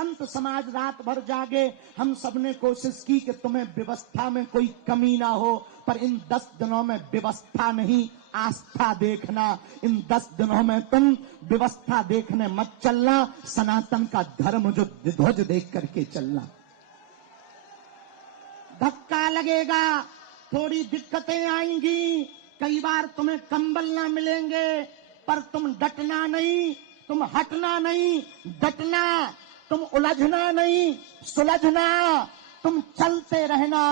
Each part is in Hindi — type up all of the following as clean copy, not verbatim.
संत समाज रात भर जागे। हम सबने कोशिश की कि तुम्हें व्यवस्था में कोई कमी ना हो, पर इन 10 दिनों में व्यवस्था नहीं, आस्था देखना। इन 10 दिनों में तुम व्यवस्था देखने मत चलना, सनातन का धर्म जो ध्वज देख करके चलना। धक्का लगेगा, थोड़ी दिक्कतें आएंगी, कई बार तुम्हें कंबल ना मिलेंगे, पर तुम डटना नहीं, तुम हटना नहीं, डटना, तुम उलझना नहीं, सुलझना, तुम चलते रहना।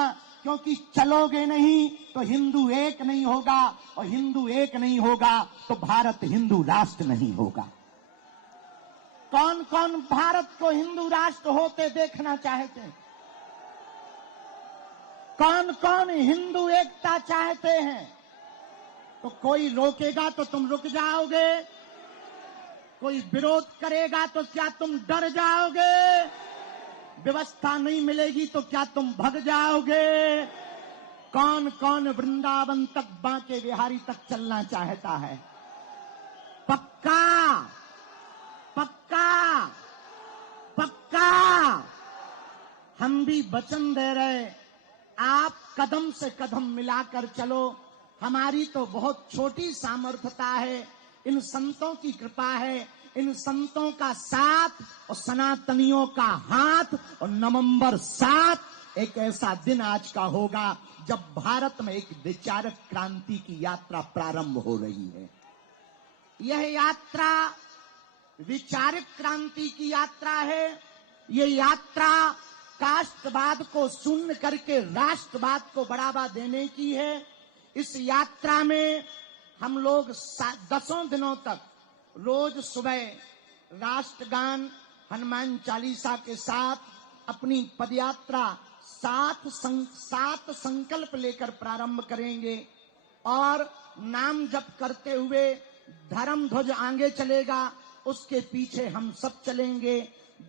क्योंकि चलोगे नहीं तो हिंदू एक नहीं होगा, और हिंदू एक नहीं होगा तो भारत हिंदू राष्ट्र नहीं होगा। कौन कौन भारत को हिंदू राष्ट्र होते देखना चाहते हैं? कौन कौन हिंदू एकता चाहते हैं? तो कोई रोकेगा तो तुम रुक जाओगे, कोई विरोध करेगा तो क्या तुम डर जाओगे? व्यवस्था नहीं मिलेगी तो क्या तुम भग जाओगे? कौन कौन वृंदावन तक, बांके बिहारी तक चलना चाहता है? पक्का पक्का पक्का। हम भी वचन दे रहे, आप कदम से कदम मिलाकर चलो। हमारी तो बहुत छोटी सामर्थ्यता है, इन संतों की कृपा है, इन संतों का साथ और सनातनियों का हाथ। और नवंबर 7 एक ऐसा दिन आज का होगा जब भारत में एक विचारक क्रांति की यात्रा प्रारंभ हो रही है। यह यात्रा विचारक क्रांति की यात्रा है। यह यात्रा कास्टवाद को शून्य करके राष्ट्रवाद को बढ़ावा देने की है। इस यात्रा में हम लोग 10 दिनों तक रोज सुबह राष्ट्रगान, हनुमान चालीसा के साथ अपनी पदयात्रा 7 संकल्प लेकर प्रारंभ करेंगे। और नाम जप करते हुए धर्म ध्वज आगे चलेगा, उसके पीछे हम सब चलेंगे।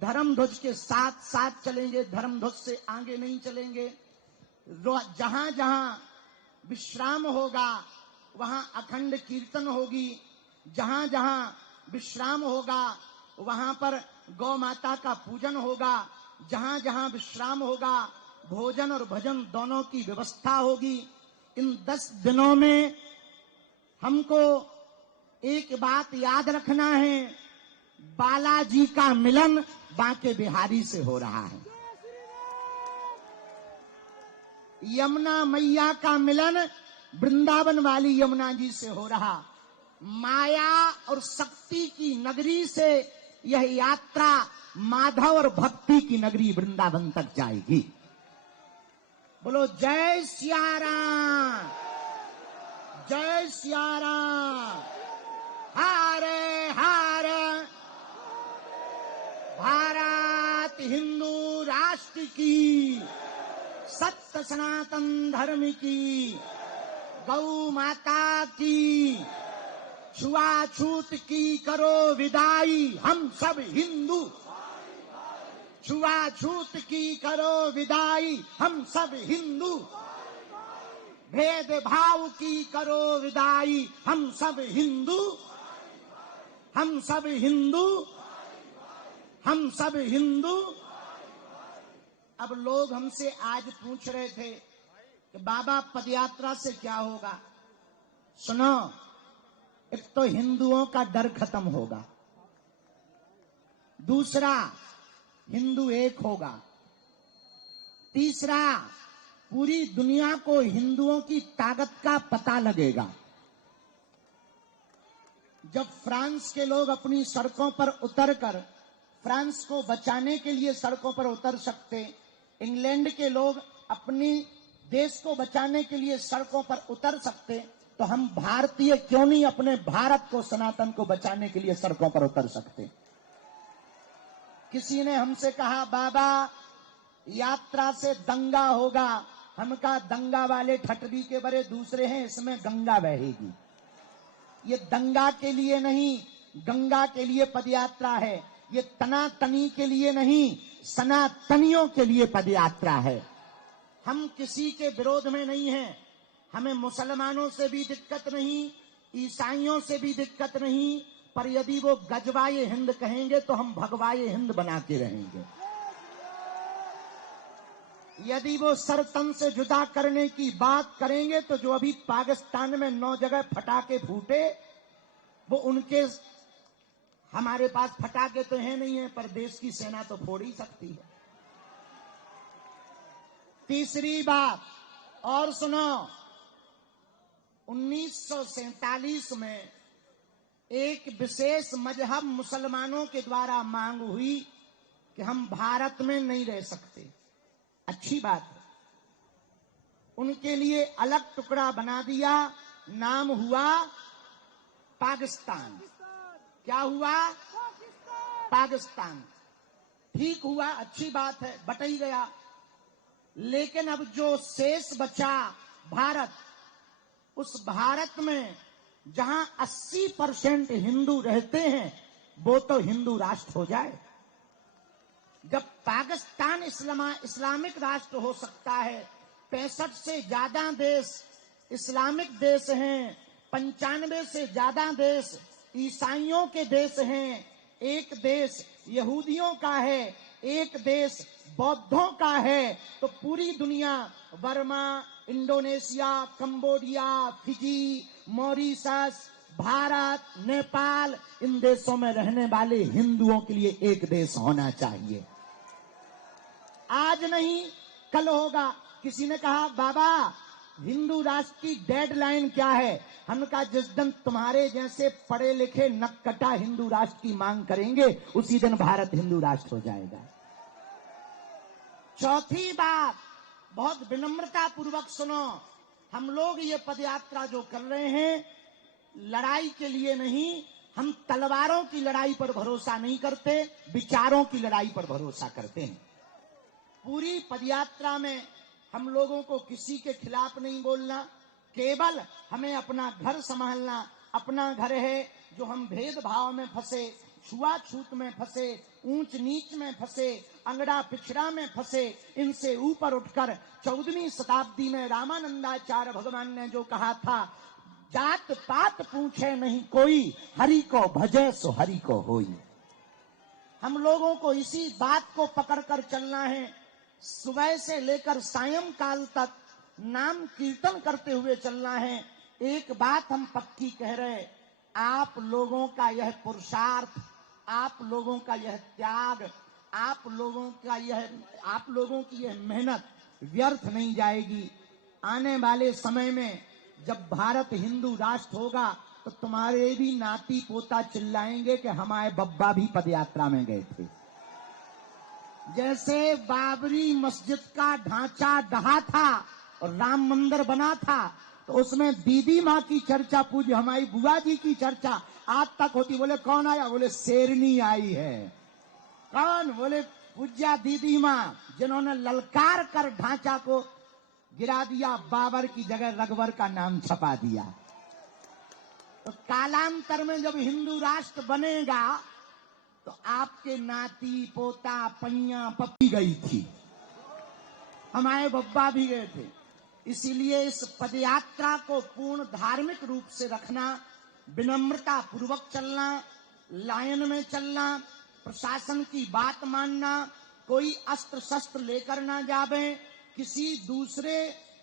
धर्म ध्वज के साथ साथ चलेंगे, धर्म ध्वज से आगे नहीं चलेंगे। जहां जहां विश्राम होगा वहां अखंड कीर्तन होगी। जहां जहां विश्राम होगा वहां पर गौ माता का पूजन होगा। जहां जहां विश्राम होगा भोजन और भजन दोनों की व्यवस्था होगी। इन 10 दिनों में हमको एक बात याद रखना है, बालाजी का मिलन बांके बिहारी से हो रहा है। यमुना मैया का मिलन वृंदावन वाली यमुना जी से हो रहा। माया और शक्ति की नगरी से यह यात्रा माधव और भक्ति की नगरी वृंदावन तक जाएगी। बोलो जय सिया राम, जय सिया राम। हरे हरे। भारत हिंदू राष्ट्र की, सत्य सनातन धर्म की, गौ माता की, छुआछूत की करो विदाई, हम सब हिंदू। छुआछूत की करो विदाई, हम सब हिंदू। भेदभाव की करो विदाई, हम सब हिंदू। हम सब हिंदू, हम सब हिंदू। अब लोग हमसे आज पूछ रहे थे कि बाबा पदयात्रा से क्या होगा। सुनो, एक तो हिंदुओं का डर खत्म होगा, दूसरा हिंदू एक होगा, तीसरा पूरी दुनिया को हिंदुओं की ताकत का पता लगेगा। जब फ्रांस के लोग अपनी सड़कों पर उतरकर फ्रांस को बचाने के लिए सड़कों पर उतर सकते, इंग्लैंड के लोग अपनी देश को बचाने के लिए सड़कों पर उतर सकते, तो हम भारतीय क्यों नहीं अपने भारत को, सनातन को बचाने के लिए सड़कों पर उतर सकते। किसी ने हमसे कहा बाबा यात्रा से दंगा होगा। हम कहा दंगा वाले ठटरी के बड़े दूसरे हैं, इसमें गंगा बहेगी। ये दंगा के लिए नहीं, गंगा के लिए पदयात्रा है। ये तनातनी के लिए नहीं, सनातनियों के लिए पदयात्रा है। हम किसी के विरोध में नहीं हैं। हमें मुसलमानों से भी दिक्कत नहीं, ईसाइयों से भी दिक्कत नहीं, पर यदि वो गजवाए हिंद कहेंगे तो हम भगवाए हिंद बना के रहेंगे। यदि वो सर तन से जुदा करने की बात करेंगे तो जो अभी पाकिस्तान में 9 जगह फटाके फूटे, वो उनके, हमारे पास फटाके तो है नहीं है, पर देश की सेना तो फोड़ ही सकती है। तीसरी बात और सुनो, 1947 में एक विशेष मजहब मुसलमानों के द्वारा मांग हुई कि हम भारत में नहीं रह सकते। अच्छी बात है, उनके लिए अलग टुकड़ा बना दिया, नाम हुआ पाकिस्तान। क्या हुआ? पाकिस्तान। ठीक हुआ, अच्छी बात है, बट ही गया। लेकिन अब जो शेष बचा भारत, उस भारत में जहां 80% हिंदू रहते हैं, वो तो हिंदू राष्ट्र हो जाए। जब पाकिस्तान इस्लामिक राष्ट्र हो सकता है, 65 से ज्यादा देश इस्लामिक देश हैं, 95 से ज्यादा देश ईसाइयों के देश हैं, एक देश यहूदियों का है, एक देश बौद्धों का है, तो पूरी दुनिया, Burma, Indonesia, Cambodia, Fiji, Mauritius, Bharat, Nepal, इन देशों में रहने वाले हिंदुओं के लिए एक देश होना चाहिए। आज नहीं कल होगा। किसी ने कहा बाबा हिंदू राष्ट्र की डेडलाइन क्या है? हमने कहा जिस दिन तुम्हारे जैसे पढ़े लिखे नक्कटा हिंदू राष्ट्र की मांग करेंगे, उसी दिन भारत हिंदू राष्ट्र हो जाएगा। चौथी बात, बहुत विनम्रता पूर्वक सुनो, हम लोग ये पदयात्रा जो कर रहे हैं, लड़ाई के लिए नहीं, हम तलवारों की लड़ाई पर भरोसा नहीं करते, विचारों की लड़ाई पर भरोसा करते हैं। पूरी पदयात्रा में हम लोगों को किसी के खिलाफ नहीं बोलना, केवल हमें अपना घर संभालना। अपना घर है जो हम भेदभाव में फंसे, छुआछूत में फंसे, ऊंच नीच में फंसे, अंगड़ा पिछड़ा में फंसे, इनसे ऊपर उठकर 14वीं शताब्दी में रामानंदाचार्य भगवान ने जो कहा था, जात पात पूछे नहीं कोई, हरि को भजे सो हरि को होई। हम लोगों को इसी बात को पकड़कर चलना है। सुबह से लेकर सायंकाल तक नाम कीर्तन करते हुए चलना है। एक बात हम पक्की कह रहे, आप लोगों का यह पुरुषार्थ, आप लोगों का यह त्याग, आप लोगों की यह मेहनत व्यर्थ नहीं जाएगी। आने वाले समय में जब भारत हिंदू राष्ट्र होगा, तो तुम्हारे भी नाती पोता चिल्लाएंगे कि हमारे बब्बा भी पदयात्रा में गए थे। जैसे बाबरी मस्जिद का ढांचा ढहा था और राम मंदिर बना था, तो उसमें दीदी माँ की चर्चा, पूज्य हमारी बुआ जी की चर्चा आज तक होती। बोले कौन आया? बोले शेरनी आई है। कौन? बोले पूज्या दीदी माँ, जिन्होंने ललकार कर ढांचा को गिरा दिया, बाबर की जगह रघुवर का नाम छपा दिया। तो कालांतर में जब हिंदू राष्ट्र बनेगा, तो आपके नाती पोता पैया पप्पी गई थी, हमारे बब्बा भी गए थे। इसीलिए इस पदयात्रा को पूर्ण धार्मिक रूप से रखना, विनम्रता पूर्वक चलना, लाइन में चलना, प्रशासन की बात मानना, कोई अस्त्र शस्त्र लेकर ना जावे, किसी दूसरे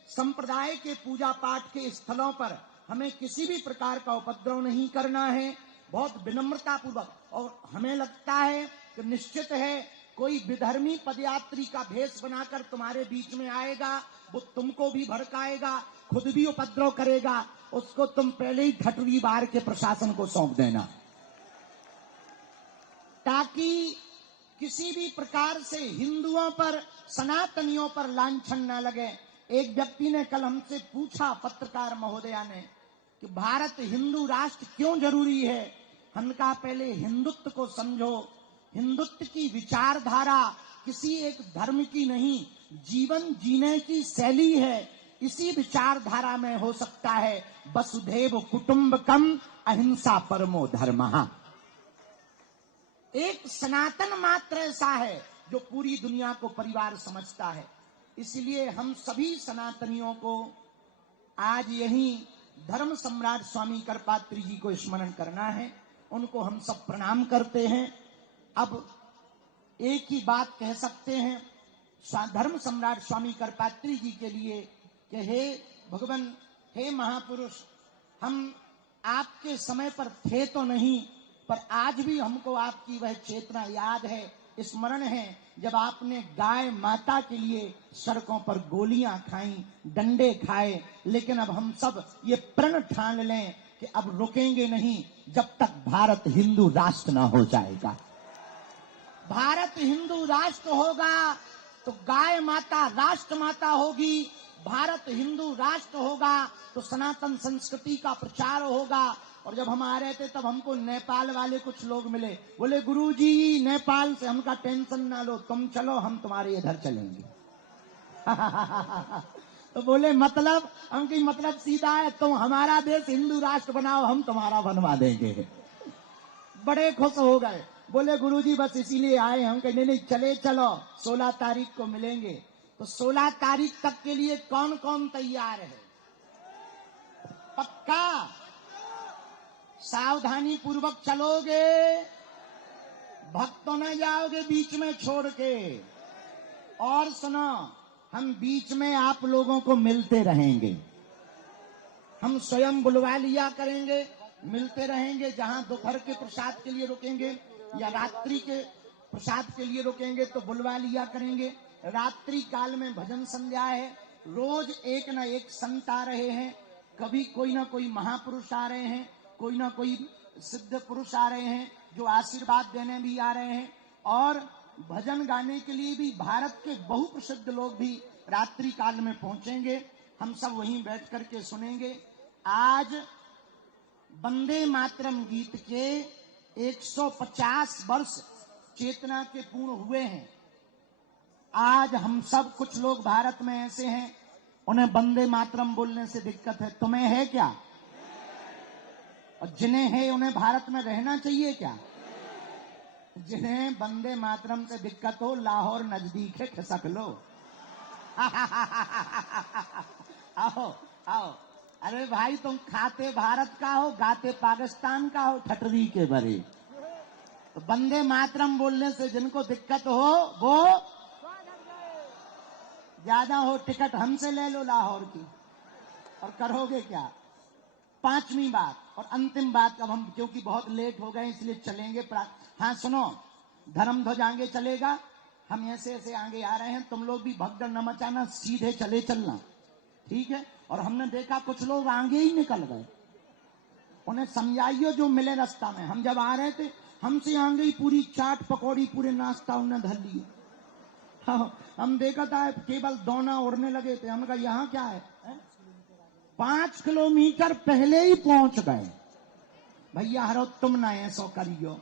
संप्रदाय के पूजा पाठ के स्थलों पर हमें किसी भी प्रकार का उपद्रव नहीं करना है, बहुत विनम्रता पूर्वक। और हमें लगता है कि निश्चित है कोई विधर्मी पदयात्री का भेष बनाकर तुम्हारे बीच में आएगा, वो तुमको भी भड़काएगा, खुद भी उपद्रव करेगा, उसको तुम पहले ही ठठुरी बार के प्रशासन को सौंप देना, ताकि किसी भी प्रकार से हिंदुओं पर, सनातनियों पर लांछन न लगे। एक व्यक्ति ने कल हमसे पूछा, पत्रकार महोदया ने, कि भारत हिंदू राष्ट्र क्यों जरूरी है? हमने कहा पहले हिंदुत्व को समझो। हिंदुत्व की विचारधारा किसी एक धर्म की नहीं, जीवन जीने की शैली है। इसी विचारधारा में हो सकता है वसुधैव कुटुंबकम अहिंसा परमो धर्मः। एक सनातन मात्र ऐसा है जो पूरी दुनिया को परिवार समझता है। इसलिए हम सभी सनातनियों को आज यही धर्म सम्राट स्वामी करपात्री जी को स्मरण करना है। उनको हम सब प्रणाम करते हैं। अब एक ही बात कह सकते हैं धर्म सम्राट स्वामी करपात्री जी के लिए कि हे भगवान, हे महापुरुष, हम आपके समय पर थे तो नहीं, पर आज भी हमको आपकी वह चेतना याद है, स्मरण है, जब आपने गाय माता के लिए सड़कों पर गोलियां खाई, डंडे खाए। लेकिन अब हम सब ये प्रण ठान लें कि अब रुकेंगे नहीं जब तक भारत हिंदू राष्ट्र ना हो जाएगा। भारत हिंदू राष्ट्र होगा तो गाय माता राष्ट्र माता होगी। भारत हिंदू राष्ट्र होगा तो सनातन संस्कृति का प्रचार होगा। और जब हम आ रहे थे तब हमको नेपाल वाले कुछ लोग मिले, बोले गुरुजी नेपाल से हमका टेंशन ना लो, तुम चलो, हम तुम्हारे इधर चलेंगे। तो बोले मतलब, हमकी मतलब सीधा है, तुम हमारा देश हिंदू राष्ट्र बनाओ, हम तुम्हारा बनवा देंगे। बड़े खुश हो गए, बोले गुरुजी बस इसीलिए आए। हम कहे नहीं चले चलो, 16 तारीख को मिलेंगे। तो 16 तारीख तक के लिए कौन कौन तैयार है? पक्का? सावधानी पूर्वक चलोगे? भक्तों न जाओगे बीच में छोड़ के? और सुनो, हम बीच में आप लोगों को मिलते रहेंगे, हम स्वयं बुलवा लिया करेंगे, मिलते रहेंगे। जहां दोपहर के प्रसाद के लिए रुकेंगे या रात्रि के प्रसाद के लिए रुकेंगे तो बुलवा लिया करेंगे। रात्रि काल में भजन संध्या है, रोज एक न एक संत आ रहे हैं, कभी कोई ना कोई महापुरुष आ रहे हैं, कोई ना कोई सिद्ध पुरुष आ रहे हैं जो आशीर्वाद देने भी आ रहे हैं। और भजन गाने के लिए भी भारत के बहुप्रसिद्ध लोग भी रात्रि काल में पहुंचेंगे, हम सब वहीं बैठ करके सुनेंगे। आज वंदे मातरम गीत के 150 वर्ष चेतना के पूर्ण हुए हैं। आज हम सब, कुछ लोग भारत में ऐसे हैं उन्हें वंदे मातरम बोलने से दिक्कत है, तुम्हें है क्या? और जिन्हें है उन्हें भारत में रहना चाहिए क्या? जिन्हें वंदे मातरम से दिक्कत हो, लाहौर नजदीक है, खिसक लो। आओ आओ, अरे भाई तुम खाते भारत का हो, गाते पाकिस्तान का हो, ठटरी के बरे। तो वंदे मातरम बोलने से जिनको दिक्कत हो वो ज्यादा हो, टिकट हमसे ले लो लाहौर की, और करोगे क्या? पांचवी बात और अंतिम बात, अब हम क्योंकि बहुत लेट हो गए इसलिए चलेंगे। हाँ सुनो, धर्म ध्वज आगे चलेगा, हम ऐसे ऐसे आगे आ रहे हैं, तुम लोग भी भगदड़ न मचाना, सीधे चले चलना, ठीक है? और हमने देखा कुछ लोग आगे ही निकल गए, उन्हें समझाइयो जो मिले रास्ता में। हम जब आ रहे थे हमसे आगे ही पूरी चाट पकौड़ी पूरे नाश्ता उन्हें धर लिए। हाँ, हम देखा था केवल दोना उड़ने लगे थे। हमने कहा यहाँ क्या है? 5 किलोमीटर पहले ही पहुंच गए। भैया हरो तुम ना ऐसो करियो,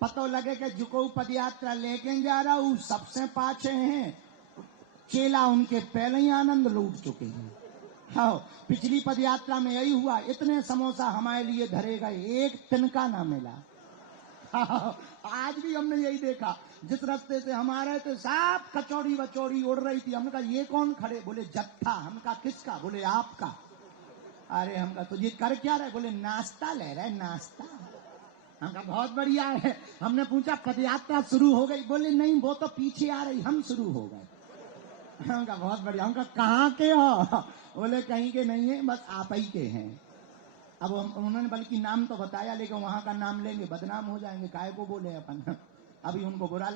पतो लगे कि जुको पद यात्रा लेके जा रहा हूं, सबसे पाछे हैं, चेला उनके पहले ही आनंद लूट चुके हैं। हाँ, पिछली पद यात्रा में यही हुआ, इतने समोसा हमारे लिए धरे गए, एक तिनका ना मिला। हाँ, आज भी हमने यही देखा, जिस रास्ते से हम आ रहे थे साफ कचौड़ी वचौड़ी उड़ रही थी। हमने कहा ये कौन खड़े? बोले जत्था। हमने कहा किसका? बोले आपका। अरे हम कहा तो ये कर क्या रहे? बोले नाश्ता ले रहे, नाश्ता। हम कहा बहुत बढ़िया है। हमने पूछा पदयात्रा शुरू हो गई? बोले नहीं, वो तो पीछे आ रही, हम शुरू हो गए। हम कहा बहुत बढ़िया। हम कहा कहाँ के हो? बोले कहीं के नहीं है, बस आप ही के हैं। अब उन्होंने बल्कि नाम तो बताया, लेकिन वहां का नाम लेंगे बदनाम हो जाएंगे, काय को बोले अपन। अभी उनको बुरा